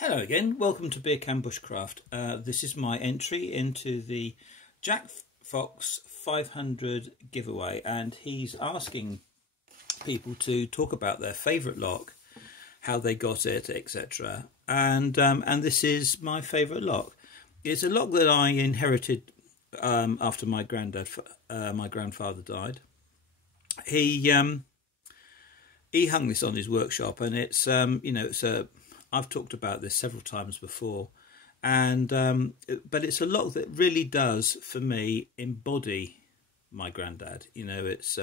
Hello again, welcome to Beer Can Bushcraft. This is my entry into the Jack Fox 500 giveaway, and he's asking people to talk about their favourite lock, how they got it, etc. And this is my favourite lock. It's a lock that I inherited after my grandfather died. He hung this on his workshop, and it's I've talked about this several times before, and but it's a lock that really does, for me, embody my granddad. It's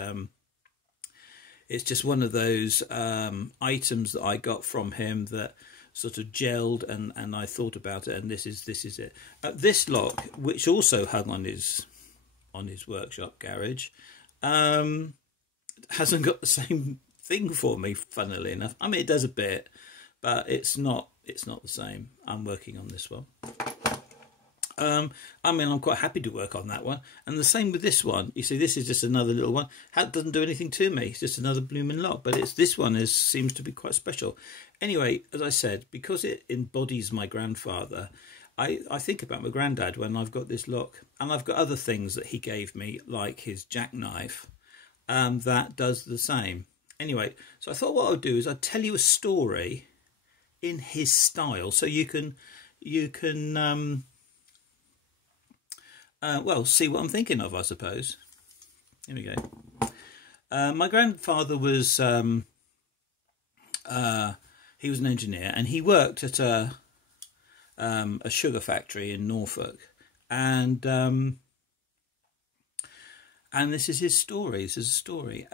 just one of those items that I got from him that sort of gelled, and I thought about it, and this is it. This lock, which also hung on his workshop garage, hasn't got the same thing for me, funnily enough. I mean, it does a bit, but it's not the same. I'm working on this one. I'm quite happy to work on that one, and the same with this one. You see, this is just another little one. It doesn't do anything to me. It's just another blooming lock, but this one seems to be quite special. Anyway, as I said, because it embodies my grandfather, I think about my granddad when I've got this lock, and I've got other things that he gave me, like his jackknife, that does the same. Anyway, so I thought what I'd do is I'd tell you a story in his style, so you can well, see what I'm thinking of, I suppose. Here we go. My grandfather was he was an engineer, and he worked at a sugar factory in Norfolk, and this is his story. This is a story.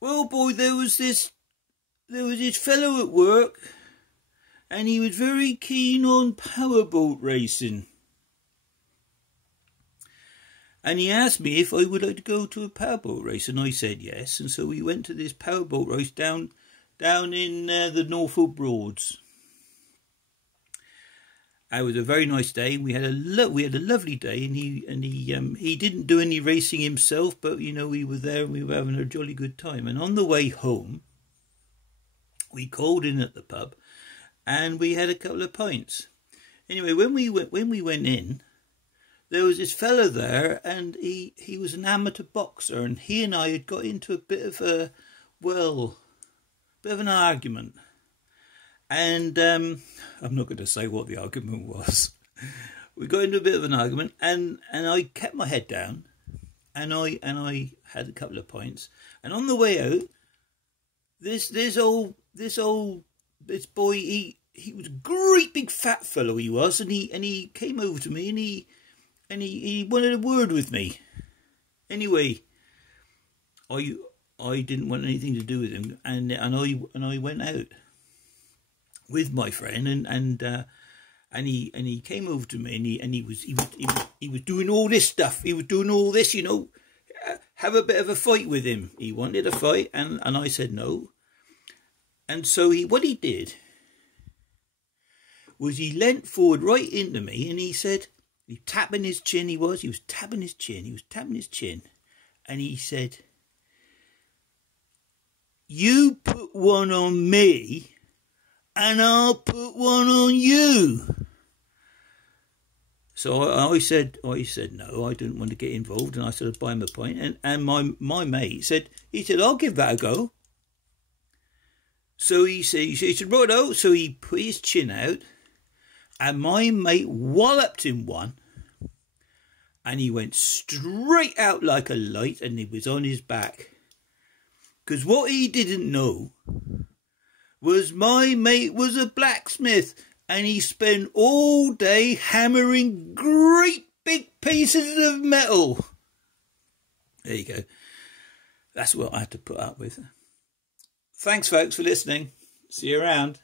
Well, boy, there was this fellow at work, and he was very keen on powerboat racing. And he asked me if I would like to go to a powerboat race, and I said yes. And so we went to this powerboat race down in the Norfolk Broads. It was a very nice day. We had a lovely day, and he didn't do any racing himself, but we were there and we were having a jolly good time. And on the way home, we called in at the pub, and we had a couple of pints. Anyway, when we went in, there was this fella there, and he was an amateur boxer, and he and I had got into a bit of an argument. And I'm not going to say what the argument was. We got into a bit of an argument, and I kept my head down, and I had a couple of pints. And on the way out, this boy, he was a great big fat fellow, he was, and he came over to me, and he wanted a word with me. Anyway, I didn't want anything to do with him, and I went out with my friend, and he came over to me, and he was doing all this stuff. He was doing all this, have a bit of a fight with him. He wanted a fight, and I said no. And so what he did was he leant forward right into me, and he said, he was tapping his chin, and he said, "You put one on me, and I'll put one on you." So I said no, I didn't want to get involved, and I sort of buy him a pint, and my mate said, I'll give that a go. So he said, right out. So he put his chin out, and my mate walloped him one, and he went straight out like a light, and he was on his back. Because what he didn't know was my mate was a blacksmith, and he spent all day hammering great big pieces of metal. There you go. That's what I had to put up with. Thanks, folks, for listening. See you around.